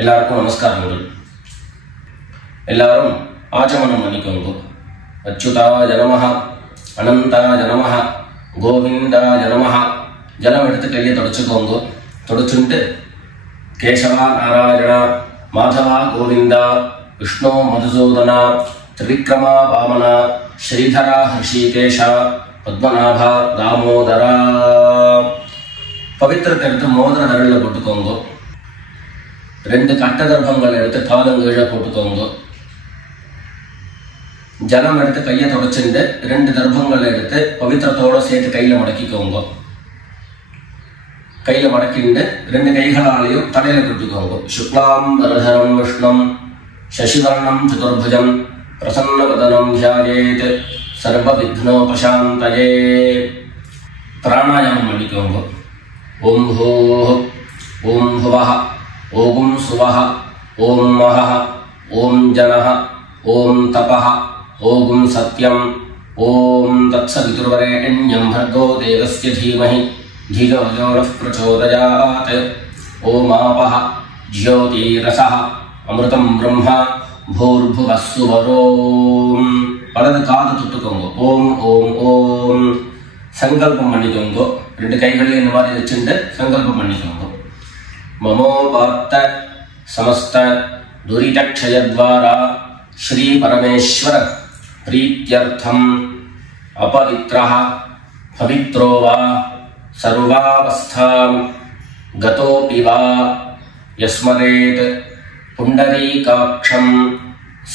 எல்லாருக்கும் நமஸ்காரங்கள். எல்லாரும் ஆச்சமனம் பண்ணிக்கோங்க. அச்சுதாய நமஹ, அனந்தாய நமஹ, கோவிந்தாய நமஹ. ஜலம் எடுத்து கையை தொடச்சுக்கோங்க. தொடச்சுட்டு கேசவா நாராயணா, மாதவா கோவிந்தா, விஷ்ணு மதுசூதனா, திரிவிக்ரமா வாமனா, ஸ்ரீதரா ஹிருஷிகேஷா, பத்மநாபா தாமோதரா. பவித்திரத்தை எடுத்து மோதிர விரலில் போட்டுக்கோங்க. 2 கட்ட கர்ப்பங்கள் எடுத்து காலங்கீழ போட்டுக்கோங்க. ஜலம் எடுத்து கையை தொடச்சுட்டு 2 கர்ப்பங்கள் எடுத்து பவித்திரத்தோட சேர்த்து கையில மடக்கிக்கோங்க. கையில மடக்கிண்டு 2 கைகளாலையும் தலையில கொடுத்துக்கோங்க. சுக்லாம் வரதரம் விஷ்ணம் சசிவர்ணம் சதுர்புஜம் பிரசன்னவதனம் தியாயேத் சர்வ விக்னோபசாந்தயே. பிராணாயாமம் பண்ணிக்கோங்க. ஓம் ஹோஹ், ஓம் ஹுவஹ, ஓம் சுவஹ, ஓம் மஹஹ, ஓம் ஜனஹ, ஓம் தபஹ, ஓம் சத்யம், ஓம் தத்சவிதுர்வரேண்யம் भर्गो देवस्य धीमहि धियो यो नः प्रचोदयात्. ஓம் ஆபஹ ஜ்யோதிரஸஹ அமிர்தம் பிரம்ம பூர்புவः சுவரோம். வலது காது தொட்டுக்கோங்க. ஓம் ஓம் ஓம். சங்கல்பம் பண்ணிக்கோங்க. 2 கைகளையும் இந்த மாதிரி வச்சுட்டு சங்கல்பம் பண்ணிக்கோங்க. மமோபாத்த சமஸ்த துரிதக்ஷயத்வாரா ஸ்ரீ பரமேஸ்வர பிரீத்யர்த்தம் அபவித்ரஹ பவித்ரோ வா சர்வாவஸ்தாம் கதோபி வா யஸ்மரேத் புண்டரீகாக்ஷம்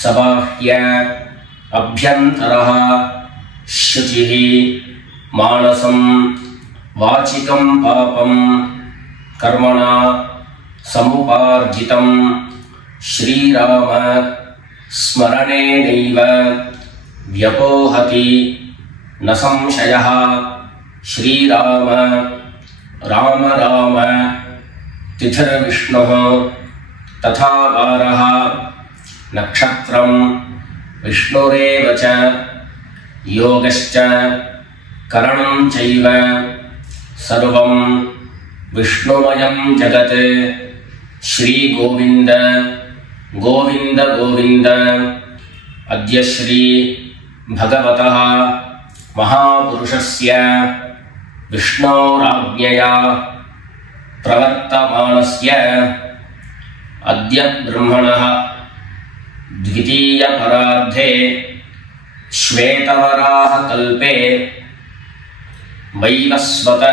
சபாஹ்ய அப்யந்தரஹ சுசிஹி மானசம் வாசிகம் பாபம் கர்மணா சமுபார்ஜிதம் ஸ்ரீராம ஸ்மரணேனைவ வ்யபோஹதி ந சம்சயः. ஸ்ரீராம ராம ராம திதிர்விஷ்ணுः ததா வாரः நக்ஷத்ரம் விஷ்ணுரேவ ச யோகஸ்ச கரணம் சைவ சர்வம் விஷ்ணுமயம் ஜகத். ஸ்ரீ கோவிந்த கோவிந்த கோவிந்த. அத்ய ஸ்ரீ பகவதः மகாபுருஷஸ்ய விஷ்ணோராஜ்ஞயா பிரவர்த்தமானஸ்ய அத்ய பிரம்மணः த்விதீய பரார்த்தே ஸ்வேதவராஹ கல்பே வைவஸ்வத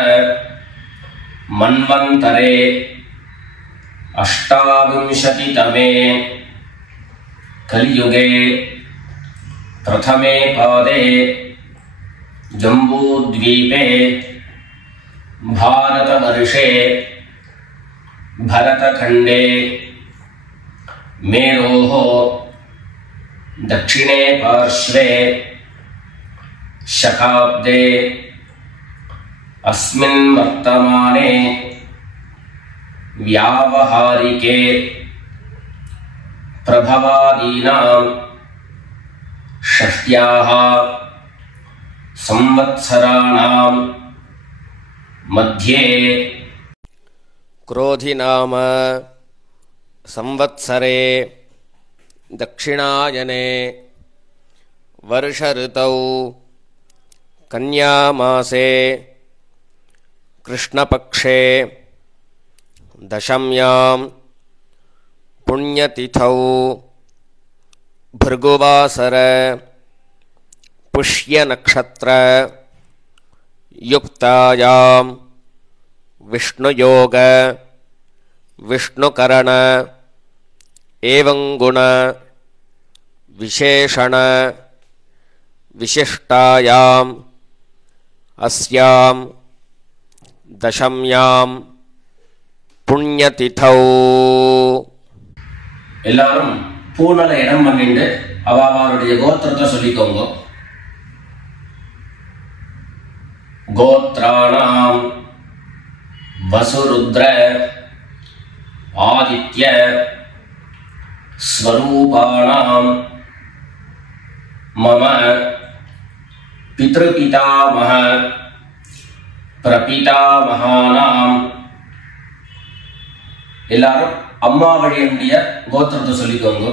மன்வந்தரே அஷ்டாவிம்சதிதமே கலியுகே பிரதமே பாதே ஜம்பூத்வீபே பாரதவர்ஷே பரதகண்டே மேரோः தட்சிணே பார்ஷ்வே சகாப்தே अस्मिन् वर्तमाने व्यावहारिके प्रभवादीनां षष्ट्याः संवत्सराणां मध्ये क्रोधिनाम संवत्सरे दक्षिणायने वर्षऋतौ कन्यामासे कृष्णपक्षे दशम्यां पुण्यतिथौ भृगुवासर पुष्यनक्षत्र युक्तायां विष्णुयोग विष्णुकरण एवं गुण विशेषण विशिष्टायां अस्यां தசம்யாம் புண்ணியதிதௌ. எல்லாரும் பூனல இடம் பண்ணிட்டு அவருடைய கோத்திரத்தை சொல்லிக்கோங்க. கோத்ராணாம் வசுருத்ர ஆதித்ய ஸ்வரூபாணாம் மம பித்ருபிதாமஹ பிரபிதாமகானாம். எல்லாரும் அம்மா வழியினுடைய கோத்திரத்தை சொல்லிக்கோங்க.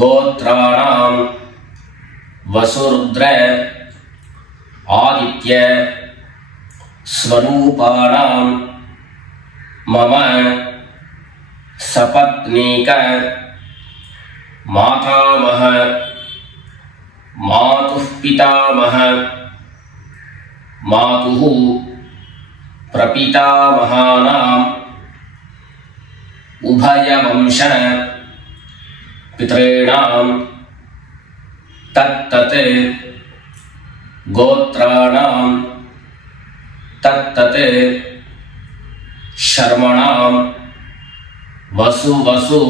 கோத்ராணாம் வசுருத்ர ஆதித்ய ஸ்வரூபாணாம் மம சபத்னீக மாதாமஹ மாதுः பிதாமஹ மாதுः பிரபிதாமகானாம் உபயவம்ச பித்ரேணாம் தத்தத் கோத்ராணாம் தத்தத் சர்மணாம் வசு வசு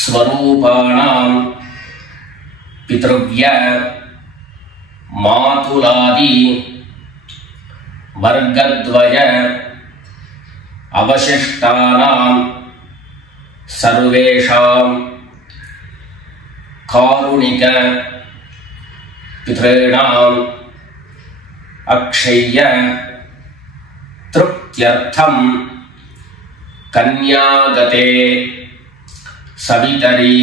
ஸ்வரூபாணாம் பித்ருவ்ய மாதுலாதி வர்க்கத்வய அவசிஷ்டானாம் சர்வேஷாம் காருணிக பித்ரேணாம் அக்ஷய்ய திருப்த்யர்த்தம் கன்யாகதே சவிதரி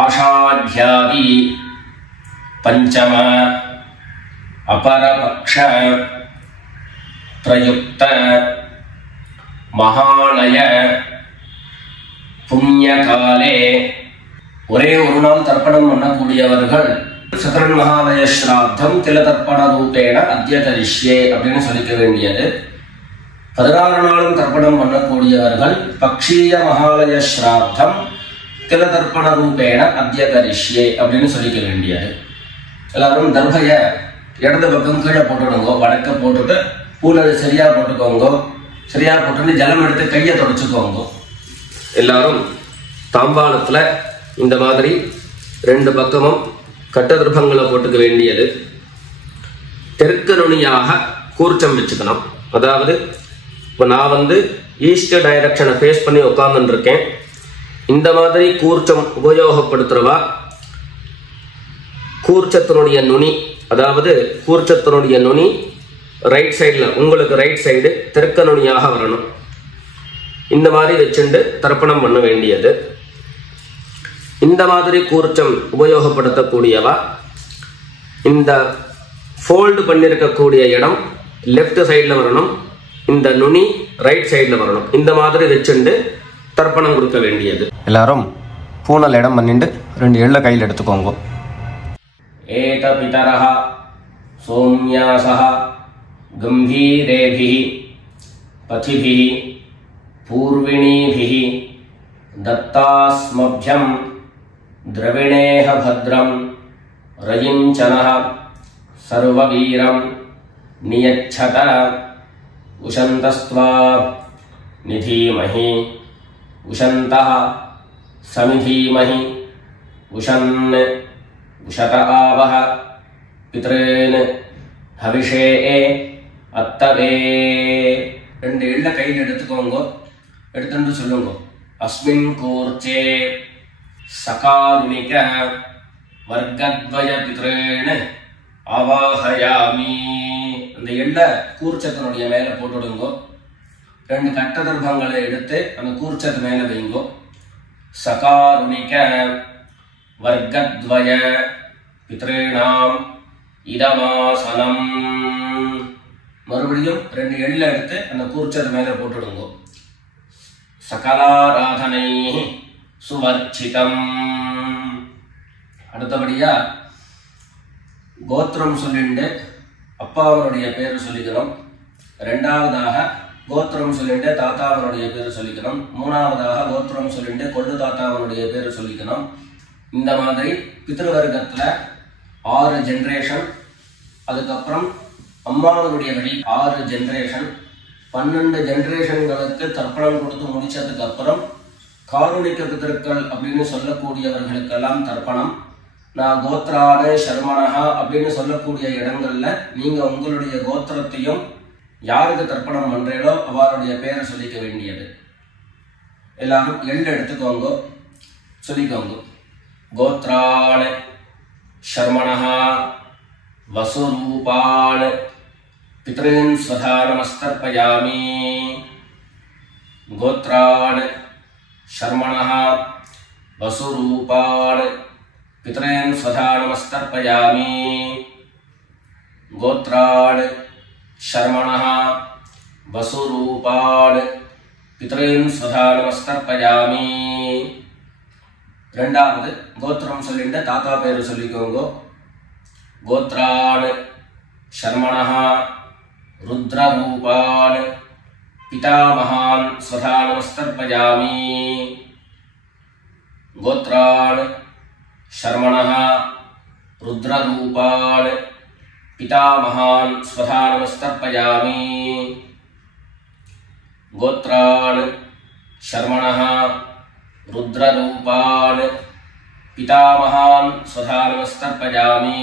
ஆஷாத்யாதி பஞ்சம அபரபக்ஷ பிரயுக்த மகாலய புண்ணியகாலே ஒரே ஒரு நாள் தர்ப்பணம் பண்ணக்கூடியவர்கள் சகரன் மகாலய ஸ்ராத்தம் தில தர்ப்பண ரூபேண அத்ய கரிஷ்யே அப்படின்னு சொல்லிக்க வேண்டியது. 16 நாளும் தர்ப்பணம் பண்ணக்கூடியவர்கள் பக்ஷீய மகாலய ஸ்ராத்தம் தில தர்ப்பண ரூபேண அத்ய கரிஷ்யே அப்படின்னு சொல்லிக்க வேண்டியது. எல்லாரும் தர்பைய இடது பக்கம் கீழே போட்டுடுங்க, வடக்க போட்டுட்டு பூனது சரியா போட்டுக்கோங்க. சரியா போட்டு ஜலம் எடுத்து கையை தொடச்சுக்கோங்க. எல்லாரும் தாம்பாளத்துல இந்த மாதிரி 2 பக்கமும் கட்ட திருப்பங்களை போட்டுக்க வேண்டியது. தெற்கு நுனியாக கூர்ச்சம் வச்சுக்கணும். அதாவது இப்போ நான் ஈஸ்ட் டைரக்ஷனை ஃபேஸ் பண்ணி உட்கார்ந்துட்டு இருக்கேன். இந்த மாதிரி கூர்ச்சம் உபயோகப்படுத்துறவா கூர்ச்சத்தினுடைய நுனி, அதாவது கூர்ச்சத்தினுடைய நுனி ரைட் சைடில், உங்களுக்கு ரைட் சைடு தெற்கு நுனியாக வரணும். இந்த மாதிரி வச்சுட்டு தர்ப்பணம் பண்ண வேண்டியது. இந்த மாதிரி கூர்ச்சம் உபயோகப்படுத்தக்கூடியவா இந்த ஃபோல்டு பண்ணியிருக்கக்கூடிய இடம் லெஃப்ட் சைடில் வரணும், இந்த நுனி ரைட் சைடில் வரணும். இந்த மாதிரி வச்சுட்டு தர்ப்பணம் கொடுக்க வேண்டியது. எல்லாரும் பூனல் இடம் பண்ணிட்டு 2 எள்ள கையில் எடுத்துக்கோங்க. ஏத பிதரஹ சோம்யாசஹ கம்பீரேபிஹி பதிபிஹி பூர்விணீபிஹி தத்தாஸ்மப்யம் द्रविणेह भद्रं रयिञ्चनः सर्ववीरं नियच्छत उशन्तस्त्वा निधीमहि उशन्तः समिधीमहि उशन् उशत आवह पितॄन् हविषे अत्तवे. 2 எள்ள கையில் எடுத்துக்கோங்க. எடுத்துட்டு சொல்லுங்க. अस्मिन् कूर्चे சகாருணிக வர்க்கத்வய பித்ரேண அவாஹயாமி. அந்த எள்ள கூர்ச்சத்தினுடைய மேல போட்டுடுங்க. 2 கட்ட தர்ப்பங்களை எடுத்து அந்த கூர்ச்சத்து மேல வைங்கோ. சகாருணிக வர்க்கத்வய பித்ரேணாம் இதமாசனம். மறுபடியும் 2 எள்ள எடுத்து அந்த கூர்ச்சத்து மேல போட்டுடுங்க. சகலாராதனை சுவர்ச்சிதம். அடுத்தபடியா கோத்திரம் சொல்லிட்டு அப்பாவனுடைய பேரு சொல்லிக்கணும். 2வதாக கோத்திரம் சொல்லிட்டு தாத்தாவனுடைய பேரு சொல்லிக்கணும். 3வதாக கோத்திரம் சொல்லிட்டு கொள்ளு தாத்தாவனுடைய பேரு சொல்லிக்கணும். இந்த மாதிரி பித்ருவர்க்கத்துல 6 ஜெனரேஷன், அதுக்கப்புறம் அம்மாவனுடைய வழி 6 ஜெனரேஷன், 12 ஜெனரேஷன்களுக்கு தர்ப்பணம் கொடுத்து முடிச்சதுக்கு அப்புறம் காருணிக பிதர்கள் அப்படின்னு சொல்லக்கூடியவர்களுக்கெல்லாம் தர்ப்பணம். நான் கோத்ரான சர்மணஹா அப்படின்னு சொல்லக்கூடிய இடங்கள்ல நீங்க உங்களுடைய கோத்திரத்தையும் யாருக்கு தர்ப்பணம் பண்றீங்களோ அவருடைய பேரை சொல்லிக்க வேண்டியது. எல்லாரும் எள்ளு எடுத்துக்கோங்க, சொல்லிக்கோங்க. கோத்ரான சர்மணஹா வசுரூபான் पितॄन् स्वधा नमस्तर्पयामि गोत्रान् शर्मणः वसुरूपान् पितॄन् स्वधा नमस्तर्पयामि गोत्रान् शर्मणः वसुरूपान् पितॄन् स्वधा नमस्तर्पयामि ரெண்டாவது கோத்திரம் சொல்லிட்டு தாத்தா பேரு சொல்லிக்கோங்க கோத்ரான் शर्मणः रुद्ररूपान् पितामहान् स्वधा नमस्तर्पयामि गोत्रान् शर्मणः रुद्ररूपान् पितामहान् स्वधा नमस्तर्पयामि गोत्रान् शर्मणः रुद्ररूपान् पितामहान् स्वधा नमस्तर्पयामि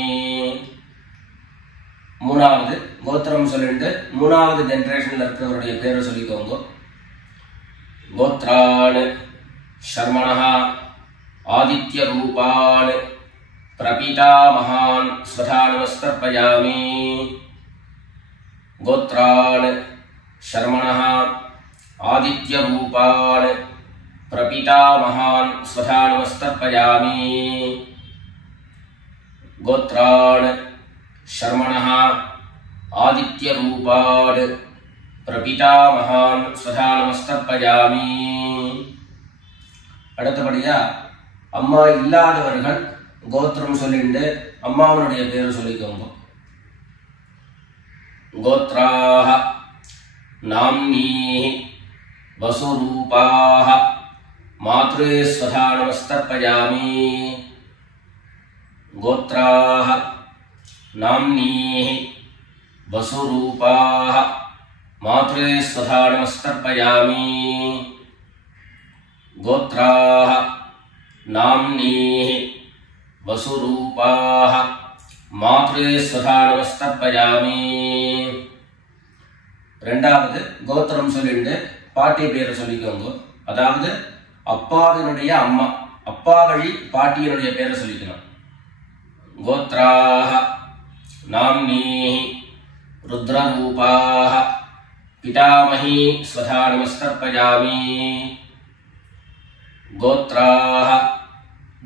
மூணாவது கோத்திரம் சொல்லிட்டு மூணாவது ஜெனரேஷன்ல இருக்கிறவருடைய பேரை சொல்லிக்கோங்க கோத்ரான் शर्मणः आदित्य रूपान् प्रपितामहान् स्वधा नमस्तर्पयामि गोत्रान् शर्मणः आदित्य रूपान् प्रपितामहान् स्वधा नमस्तर्पयामि गोत्रान् शर्मणः आदित्य रूपान् प्रपितामहान् स्वधा नमस्तर्पयामि அடுத்தபடியா அம்மா இல்லாதவர்கள் கோத்திரம் சொல்லிட்டு அம்மாவனுடைய பேரு சொல்லிக்கோங்க கோத்ராஹ நாம்னீஹி வசுரூபாஹ மாத்ரே ஸ்வதா நமஸ்தர்ப்பயாமி கோத்ராஹ नाम्नीः वसुरूपाः मात्रे स्वधा नमस्तर्पयामि गोत्राः नाम्नीः वसुरूपाः मात्रे स्वधा नमस्तर्पयामि ரெண்டாவது கோத்திரம் சொல்லிட்டு பாட்டி பேரை சொல்லிக்கோங்க அதாவது அப்பாவினுடைய அம்மா அப்பா வழி பாட்டியினுடைய பேரை சொல்லிக்கணும் கோத்ராஹ नाम्नीः रुद्ररूपाः पितामही स्वधा नमस्तर्पयामि गोत्राः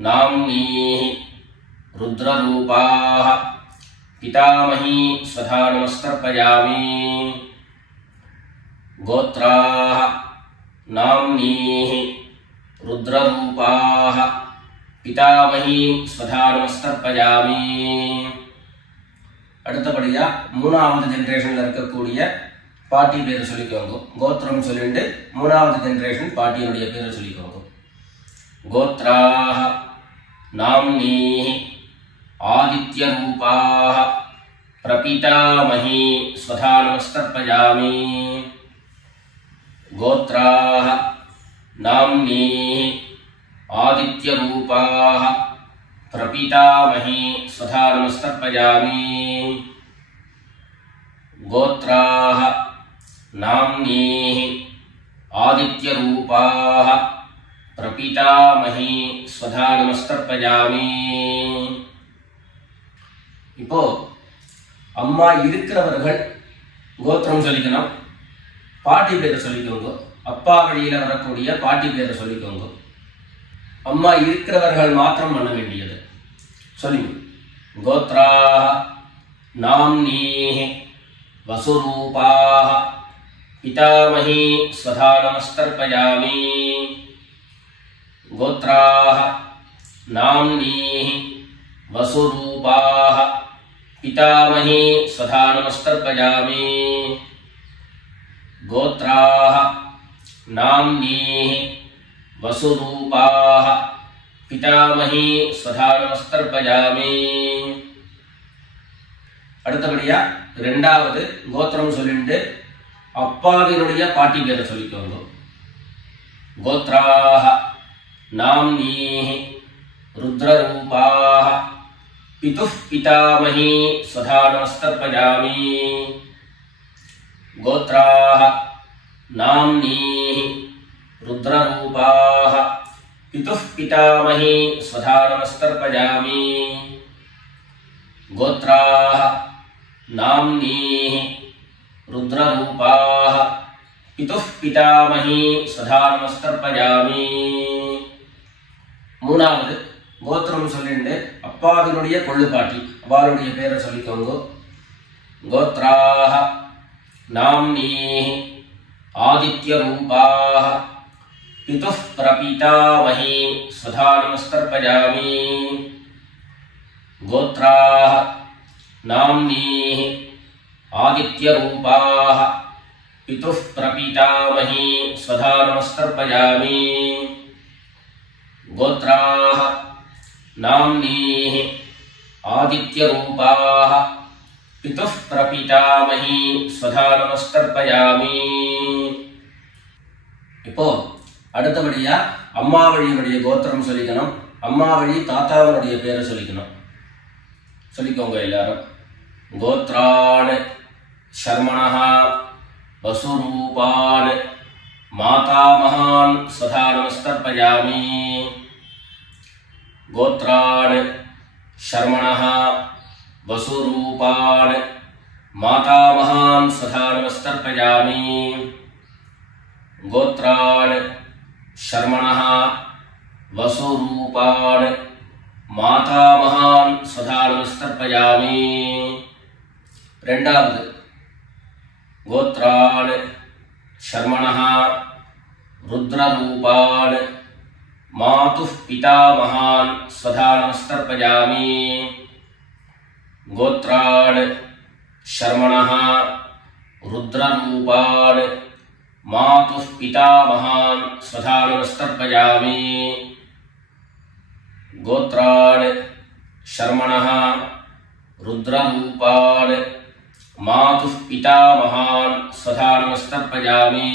नाम्नीः रुद्ररूपाः पितामही स्वधा नमस्तर्पयामि गोत्राः नाम्नीः रुद्ररूपाः पितामही स्वधा नमस्तर्पयामि அடுத்தபடியா மூணாவது ஜெனரேஷன்ல இருக்கக்கூடிய பாட்டி பேரை சொல்லிக்கோங்க கோத்திரம் சொல்லிட்டு மூணாவது ஜெனரேஷன் பாட்டியினுடைய பேரை சொல்லிக்கோங்க கோத்ராஹ நாம்னீஹி ஆதித்ய ரூபாஹ பிரபிதாமஹி ஸ்வதா நமஸ்தர்ப்பயாமி கோத்ராஹ நாம்னீஹி ஆதித்ய ரூபாஹ प्रपितामही स्वधा नमस्तर्पयामि गोत्राः नाम्नीः आदित्यरूपाः प्रपितामही स्वधा नमस्तर्पयामि இப்போ அம்மா இருக்கிறவர்கள் கோத்திரம் சொல்லிக்கணும் பாட்டி பேரை சொல்லிக்கோங்க அப்பா வழியில வரக்கூடிய பாட்டி பேரை சொல்லிக்கோங்க அம்மா இருக்கிறவர்கள் மாத்திரம் பண்ண வேண்டியது சொல்லுங்க கோத்ராஹ நாம்னீஹி வசுரூபாஹ பிதாமஹி ஸ்வதா நமஸ்தர்ப்பயாமி கோத்ராஹ நாம்னீஹி வசுரூபாஹ பிதாமஹி ஸ்வதா நமஸ்தர்ப்பயாமி கோத்ராஹ நாம்னீஹி वसुरूपाः पितामही स्वधा नमस्तर्पयामि அடுத்தபடியா இரண்டாவது கோத்திரம் சொல்லிட்டு அப்பாவினுடைய பாட்டி பேரை சொல்லிக்கோங்க கோத்ராஹ நாம்னீஹி रुद्ररूपाः पितुः पितामही स्वधा नमस्तर्पयामि गोत्राः नाम्नीः रुद्ररूपाः पितुः पितामही स्वधा नमस्तर्पयामि गोत्राः नाम्नीः रुद्ररूपाः पितुः पितामही स्वधा நமஸ்தர்ப்பயாமி. மூணாவது கோத்திரம் சொல்லிட்டு அப்பாவினுடைய கொள்ளுப்பாட்டி அவளுடைய பேரை சொல்லிக்கோங்க. கோத்ராஹ நாம்னீஹி ஆதித்யரூபாஹ பிதுः பிரபிதாமஹி स्वधा நமஸ்தர்ப்பயாமி. கோத்ராஹ நாம்னீஹி ஆதித்யரூபாஹ पितुः प्रपितामही स्वधा नमस्तर्पयामि. गोत्राः नाम्नीः आदित्यरूपाः पितुः प्रपितामही स्वधा नमस्तर्पयामि. இப்போ அடுத்தபடியா அம்மா வழியினுடைய கோத்திரம் சொல்லிக்கணும். அம்மா வழி தாத்தாவனுடைய பேரை சொல்லிக்கணும். சொல்லிக்கோங்க எல்லாரும். கோத்ரான் शर्मणः वसुरूपान् मातामहान् स्वधा नमस्तर्पयामि. गोत्रान् शर्मणः वसुरूपान् मातामहान् स्वधा नमस्तर्पयामि. गोत्रान् शर्मणः वसुरूपान् मातामहान् स्वधा नमस्तर्पयामि. ரெண்டாவது गोत्रान् शर्मणः रुद्ररूपान् मातुः पितामहान् स्वधा नमस्तर्पयामि. गोत्रान् शर्मणः रुद्ररूपान् मातुः पितामहान् स्वधा नमस्तर्पयामि. गोत्रान् शर्मणः रुद्ररूपान् मातुः पितामहान् स्वधा नमस्तर्पयामि.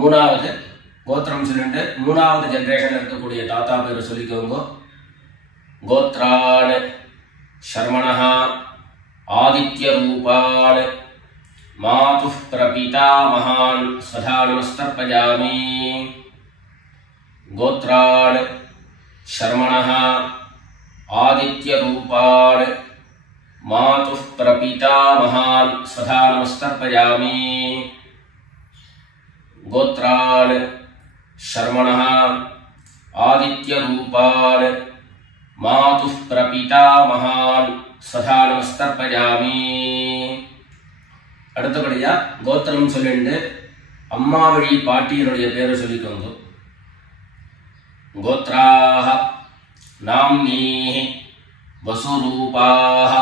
மூணாவது கோத்திரம் சொல்லிட்டு மூணாவது ஜெனரேஷன்ல இருக்கக்கூடிய தாத்தா பேரை சொல்லிக்கோங்க. கோத்ரான் शर्मणः आदित्यरूपान् मातुः प्रपितामहान् स्वधा नमस्तर्पयामि. गोत्रान् शर्मणः आदित्यरूपान् मातुः प्रपितामहान् स्वधा नमस्तर्पयामि. गोत्रान् शर्मणः आदित्यरूपान् मातुः प्रपितामहान् स्वधा नमस्तर्पयामि. அடுத்தபடியா கோத்திரம் சொல்லிட்டு அம்மா வழி பாட்டியினுடைய பேரை சொல்லிக்கோங்க. கோத்ராஹ நாம்னீஹி वसुरूपाः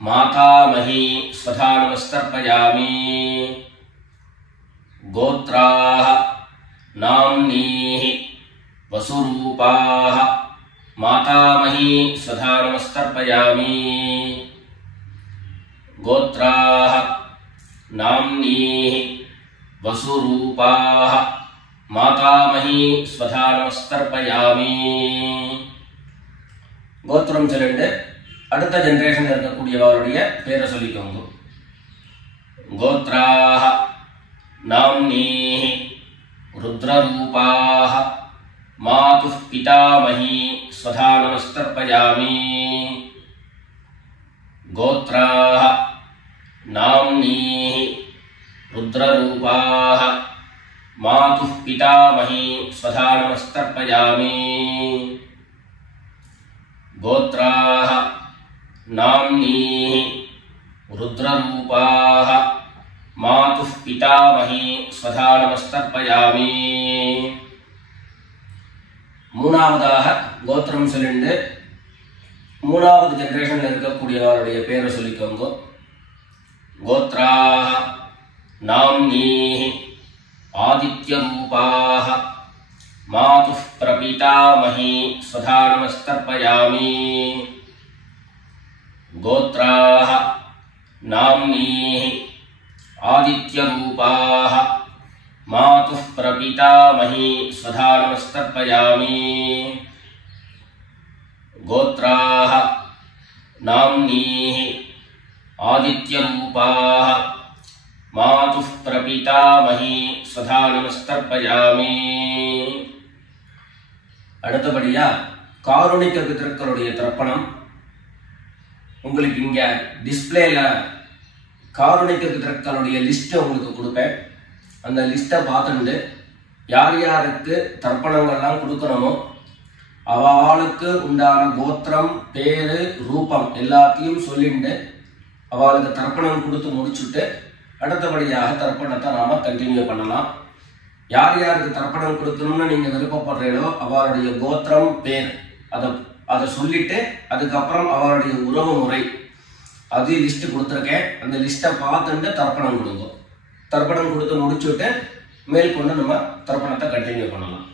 मातामही स्वधा नमस्तर्पयामि. गोत्राः नाम्नीः वसुरूपाः मातामही स्वधा नमस्तर्पयामि. गोत्राः नाम्नीः वसुरूपाः मातामही स्वधा नमस्तर्पयामि. கோத்திரம் சொல்லிட்டு அடுத்த ஜெனரேஷன் இருக்கக்கூடியவருடைய பேரை சொல்லிக்கோங்க. கோத்ராஹ நாம்னீஹி रुद्ररूपाः मातुः पितामही स्वधा नमस्तर्पयामि. गोत्राः नाम्नीः रुद्ररूपाः मातुः पितामही स्वधा नमस्तर्पयामि. गोत्राः नाम्नीः रुद्ररूपाः मातुः पितामही स्वधा नमस्तर्पयामि. மூணாவதாக கோத்திரம் சொல்லிட்டு மூணாவது ஜெனரேஷன்ல இருக்கக்கூடியவருடைய பேரை சொல்லிக்கோங்க. கோத்ராஹ நாம்னீஹி ஆதித்யரூபாः मातुः प्रपितामही स्वधा नमस्तर्पयामि. गोत्राः नाम्नीः आदित्यरूपाः मातुः प्रपितामही स्वधा नमस्तर्पयामि. गोत्राः नाम्नीः आदित्यरूपाः मातुः प्रपितामही स्वधा नमस्तर्पयामि. அடுத்தபடியா காருணிக பிதர்களுடைய தர்ப்பணம் உங்களுக்கு இங்க டிஸ்பிளேல காருணிக பிதர்களுடைய லிஸ்ட் உங்களுக்கு கொடுப்பேன். அந்த லிஸ்ட்டை பார்த்துட்டு யார் யாருக்கு தர்ப்பணங்கள்லாம் கொடுக்கணுமோ அவளுக்கு உண்டான கோத்திரம், பேரு, ரூபம் எல்லாத்தையும் சொல்லிட்டு அவளுக்கு தர்ப்பணம் கொடுத்து முடிச்சுட்டு அடுத்தபடியாக தர்ப்பணத்தை நாம கண்டினியூ பண்ணலாம். யார் யாருக்கு தர்ப்பணம் கொடுக்கணும்னு நீங்க விருப்பப்படுறீங்களோ அவளுடைய கோத்திரம், பேர் அதை சொல்லிட்டு அதுக்கப்புறம் அவளுடைய உறவு முறை அது லிஸ்ட் கொடுத்துருக்கேன். அந்த லிஸ்ட்டை பார்த்துட்டு தர்ப்பணம் கொடுங்க. தர்ப்பணம் கொடுத்து முடிச்சுட்டு மேற்கொண்டு நம்ம தர்ப்பணத்தை கண்டினியூ பண்ணலாம்.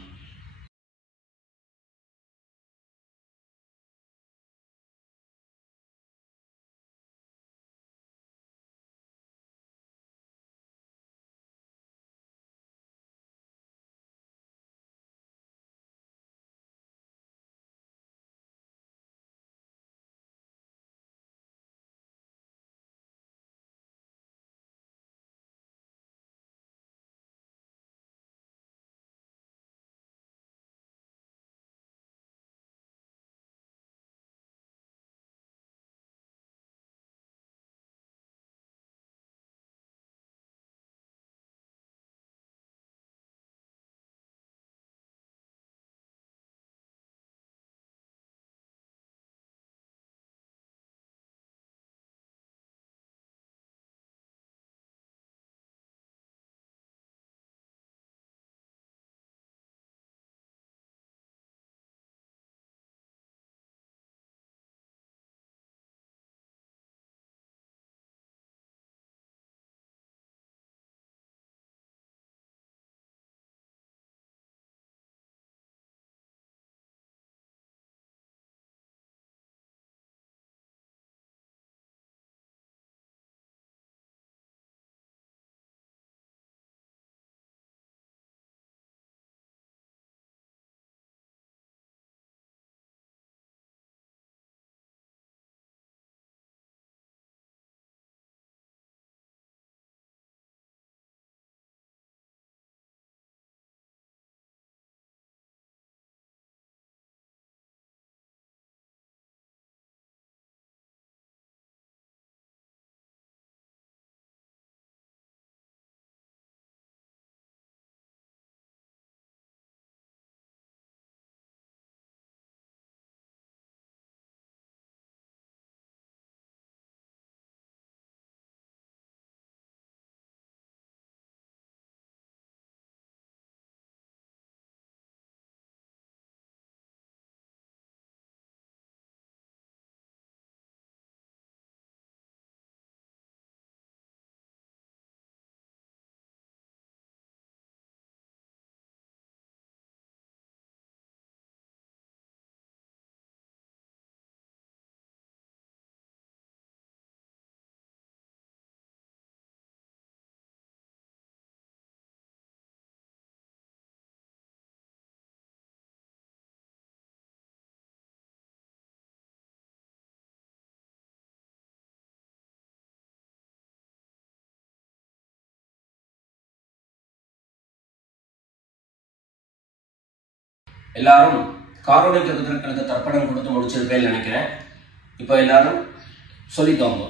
எல்லாரும் காருணிக பிதர்களுக்கு தர்ப்பணம் கொடுத்து முடிச்சிருப்பேன்னு நினைக்கிறேன். இப்போ எல்லாரும் சொல்லிக்கோங்க.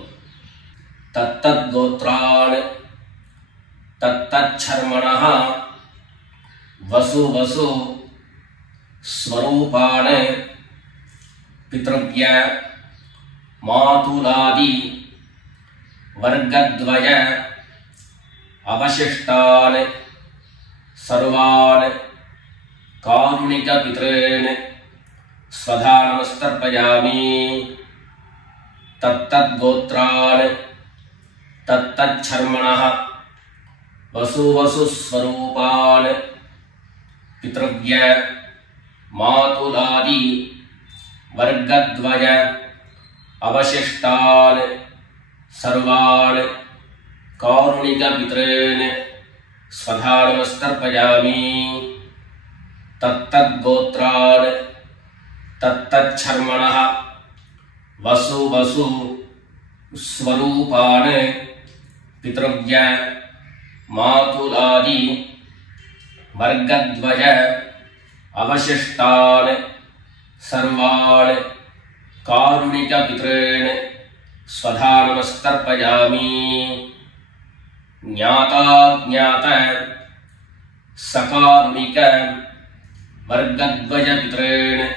தத்தத் கோத்ரான் தத்தத் சர்மணஹ வசு வசு ஸ்வரூபான் பித்ருவ்ய மாதுலாதி வர்க்கத்வய அவசிஷ்டான் சர்வான் காருணிக பித்ரேன் ஸ்வதா நமஸ்தர்ப்பயாமி. தத்தத் கோத்ரான் தத்தத் சர்மணஹ வசு வசு ஸ்வரூபான் பித்ருவ்ய மாதுலாதி வர்க்கத்வய அவசிஷ்டான் சர்வான் காருணிக பித்ரேன் ஸ்வதா நமஸ்தர்ப்பயாமி. தத்தத் கோத்ரான் தத்தத் சர்மணஹ வசு வசு ஸ்வரூபான் பித்ருவ்ய மாதுலாதி வர்க்கத்வய அவசிஷ்டான் சர்வான் காருணிக பித்ரேன் स्वधा नमस्तर्पयामि ज्ञाता ज्ञात सकारुणिक वर्गद्वय पितॄन्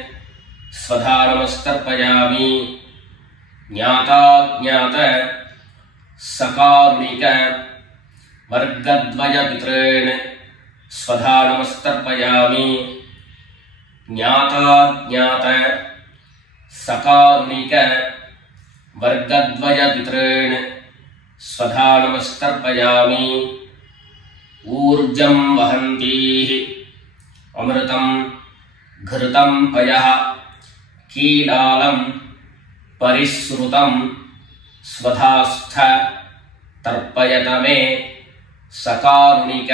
स्वधा नमस्तर्पयामि ज्ञाता ज्ञात सकारुणिक वर्गद्वय पितॄन् स्वधा नमस्तर्पयामि ज्ञाता ज्ञात सकारुणिक वर्गद्वय पितॄन् स्वधा नमस्तर्पयामि ऊर्जं वहन्तीः अमृतं घृतं पयः कीलालं परिसृतं स्वधास्थ तर्पयत मे सकारुणिक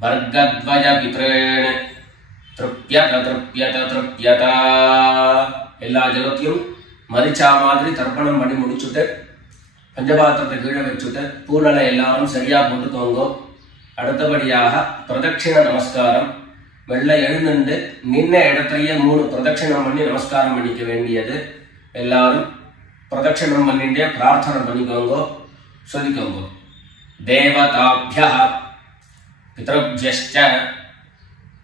वर्गद्वय पितॄन् तृप्यत तृप्यत तृप्यत எல்லா ஜலத்தையும் மரிச்சா மாதிரி தர்ப்பணம் பண்ணி முடிச்சுட்டு பஞ்சபாத்திரத்தை கீழே வச்சுட்டு பூனலை எல்லாரும் சரியா போட்டுக்கோங்க. அடுத்தபடியாக பிரதட்சிண நமஸ்காரம். வெள்ளை எழுந்துண்டு நின்ன இடத்தையே 3 பிரதட்சிணம் பண்ணி நமஸ்காரம் பண்ணிக்க வேண்டியது. எல்லாரும் பிரதட்சிணம் பண்ணிட்டே பிரார்த்தனை பண்ணிக்கோங்க, சொல்லிக்கோங்க. தேவதாभ्यः பித்ருभ्यश्च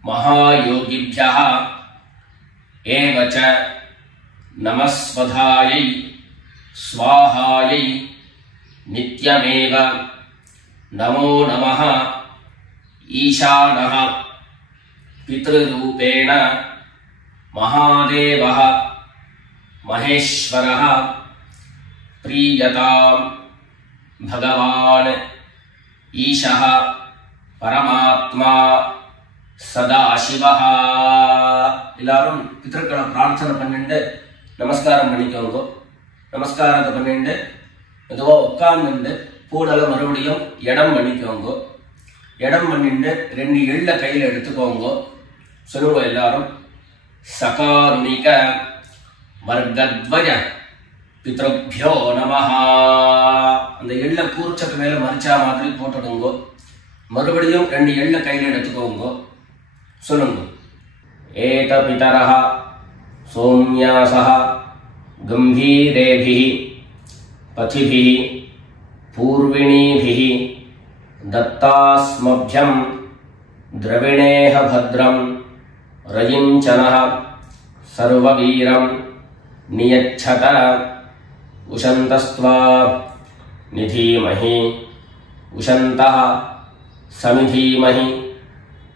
महायोगिभ्यः एव च नमस्वधायै स्वाहायै नित्यमेव नमो नमः ईशानः पितृरूपेण महादेवः महेश्वरः प्रीयतां भगवान् ईशः परमात्मा सदाशिवः. எல்லாரும் பித்ருக்களை பிரார்த்தனை பண்ணிட்டு நமஸ்காரம் பண்ணிக்கோங்க. நமஸ்காரத்தை பண்ணிட்டு மெதுவா உட்கார்ந்துட்டு பூனலை மறுபடியும் இடம் பண்ணிக்கோங்க. இடம் பண்ணிட்டு 2 எள்ள கையில எடுத்துக்கோங்க. சொல்லுங்க எல்லாரும். சகாருணிக வர்கத்வய பித்ருभ्यो நமஹ. அந்த எள்ள கூர்ச்சத்து மேல மரிச்சா மாதிரி போட்டுடுங்க. மறுபடியும் 2 எள்ள கையில எடுத்துக்கோங்க. சொல்லுங்க. ஏத பிதரஹ சோம்யாசஹ கம்பீரேபிஹி பதிபிஹி பூர்விணீபிஹி दत्तास्मभ्यं द्रविणेह भद्रं रयिञ्चनः सर्ववीरं नियच्छत उशन्तस्त्वा निधीमहि उशन्तः समिधीमहि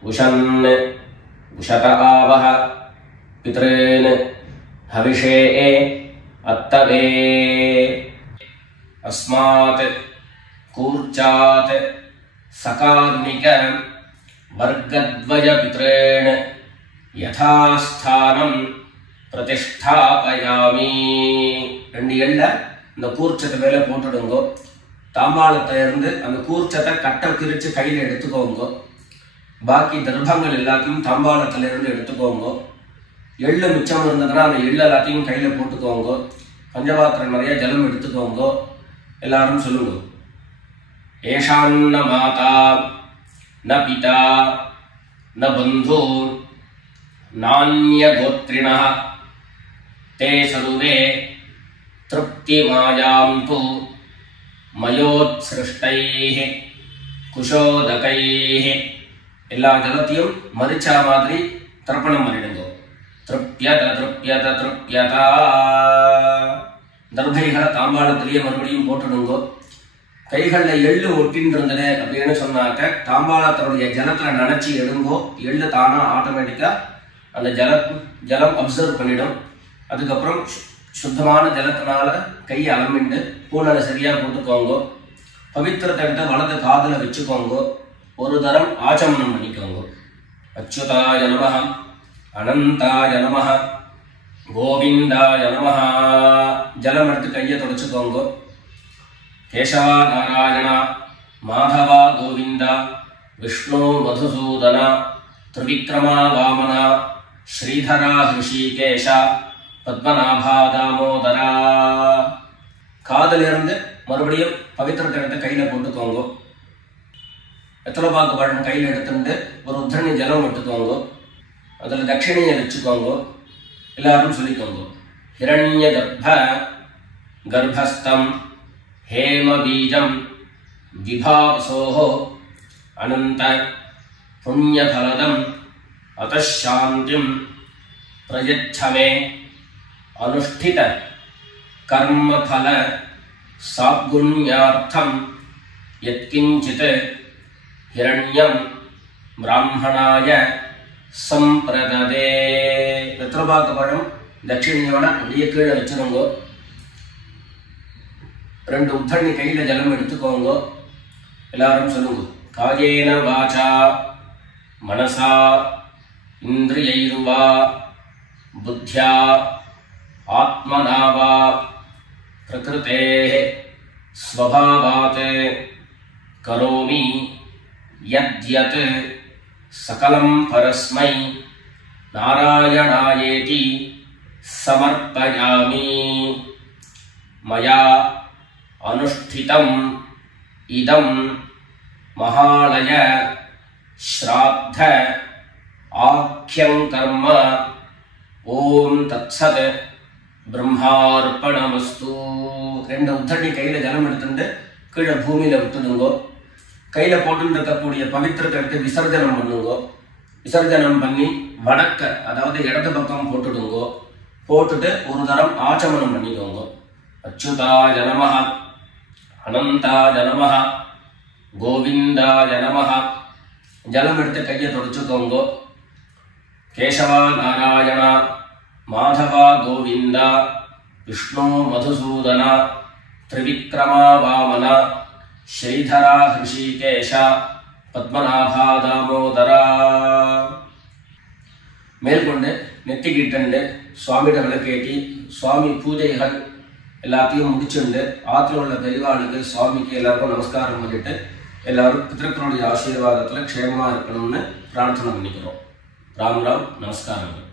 उशन् उशत आवह पितॄन् हविषे अत्तवे. अस्मात् कूर्चात् सकारुणिक वर्गद्वय पितॄन् यथास्थानं प्रतिष्ठापयामि. 2 எள்ள இந்த கூர்ச்சத்தை மேல போட்டுடுங்க. தாம்பாளத்தை இருந்து அந்த கூர்ச்சத்தை கட்ட பிரிச்சு கையில எடுத்துக்கோங்க. பாக்கி தர்ப்பங்கள் எல்லாத்தையும் தாம்பாளத்துல இருந்து எடுத்துக்கோங்க. எள்ளு மிச்சம் இருந்ததுன்னா அந்த எள்ளு எல்லாத்தையும் கையில போட்டுக்கோங்க. பஞ்சபாத்திரம் நிறைய ஜலம் எடுத்துக்கோங்க. எல்லாரும் சொல்லுங்க. ஏஷாन्न மாதா न पिता न बन्धु नान्यगोत्रिणः ते सर्वे तृप्तिमायान्तु मयोत्सृष्टैः कुशोदकैः. எல்லா ஜலத்தையும் மரிச்சா மாதிரி தர்ப்பணம் பண்ணிடுங்க. திருப்யத திருப்யத திருப்யதா. தர்பைகளை தாம்பாளத்திலேயே மறுபடியும் போட்டுடுங்க. கைகள்ல எள்ளு ஒட்டின்னு இருந்தது அப்படின்னு சொன்னாக்க தாம்பாளத்தினுடைய ஜலத்துல நினைச்சு எடுங்கோ. எள்ளு தானா ஆட்டோமேட்டிக்கா அந்த ஜலம் அப்சர்வ் பண்ணிடும். அதுக்கப்புறம் சுத்தமான ஜலத்தினால கையை அலம்பிண்டு பூனலை சரியா போட்டுக்கோங்க. பவித்திரத்தை எடுத்து வலது காதுல வச்சுக்கோங்க. ஒரு தரம் ஆச்சமனம் பண்ணிக்கோங்க. அச்சுதாய நமஹ அனந்தாய நமஹ கோவிந்தாய நமஹ. ஜலம் எடுத்து கையை தொடச்சுக்கோங்க. கேசவா நாராயண மாதவா கோவிந்த விஷ்ணு மதுசூதன திரிவிக்ரமா வாமன ஸ்ரீதரா ஹிருஷிகேஷ பத்மநாபா தாமோதரா. காதிலிருந்து மறுபடியும் பவித்திரத்தை எடுத்து கையில போட்டுக்கோங்க. வெத்தலைப்பாக்கு பழம் கையில் எடுத்துட்டு ஒரு உத்தரணி ஜலம் எடுத்துக்கோங்க. அதுல தட்சிணையை வச்சுக்கோங்க. எல்லாரும் சொல்லிக்கோங்க. ஹிரண்ய கர்ப்ப गर्भस्थं हेमबीजं विभावसोः अनंत पुण्यफलदम् अतः शान्तिं प्रयच्छ मे अनुष्ठित कर्मफल साद्गुण्यार्थं यत्किंचित् हिरण्यं ब्राह्मणाय संप्रददे. வெத்தலைபாக்கு தட்சிணையோட அப்படியே கீழே வச்சிருங்கோ. 2 உத்தண்ணி கையில ஜலம் எடுத்துக்கோங்க. எல்லாரும் சொல்லுங்க. காயேன வாசா மனசா இந்திரியைர்வா புத்யா ஆத்மனா வா பிரகிருதேஹ ஸ்வபாவாத் கரோமி யத்யத் சகலம் பரஸ்மை நாராயணாயேதி समर्पयामि. मया अनुष्ठितम् इदं महालय श्राद्ध आख्यं कर्म. ओम तत्सत् ब्रह्मार्पणमस्तु. 2 உத்தண்ணி கையில ஜலம் எடுத்துட்டு கீழே பூமியில விட்டுடுங்கோ. கையில போட்டுருக்கக்கூடிய பவித்திரத்தை எடுத்து விசர்ஜனம் பண்ணுங்கோ. விசர்ஜனம் பண்ணி வடக்க அதாவது இடது பக்கம் போட்டுடுங்கோ. போட்டுட்டு ஒரு தரம் ஆச்சமனம் பண்ணிக்கோங்க. அச்சுதாய நமஹ அனந்தாய நமஹ கோவிந்தாய நமஹ. ஜலம் எடுத்து கையை தொடச்சுக்கோங்க. கேசவா நாராயண மாதவா கோவிந்தா விஷ்ணு மதுசூதன திரிவிக்ரமா வாமன ஸ்ரீதரா ஹிருஷிகேஷ பத்மநாபா தாமோதரா. மேற்கொண்டு நெத்திக்கிட்டு சுவாமியிட விளக்கேற்றி சுவாமி பூஜைகள் எல்லாத்தையும் முடிச்சுண்டு ஆத்துல உள்ள பெரியவாளுக்கு சுவாமிக்கு எல்லாருக்கும் நமஸ்காரம் பண்ணிட்டு எல்லாரும் பிதர்களுடைய ஆசீர்வாதத்துல க்ஷேமமா இருக்கணும்னு பிரார்த்தனை பண்ணிக்கிறோம். ராம் ராம். நமஸ்காரங்கள்.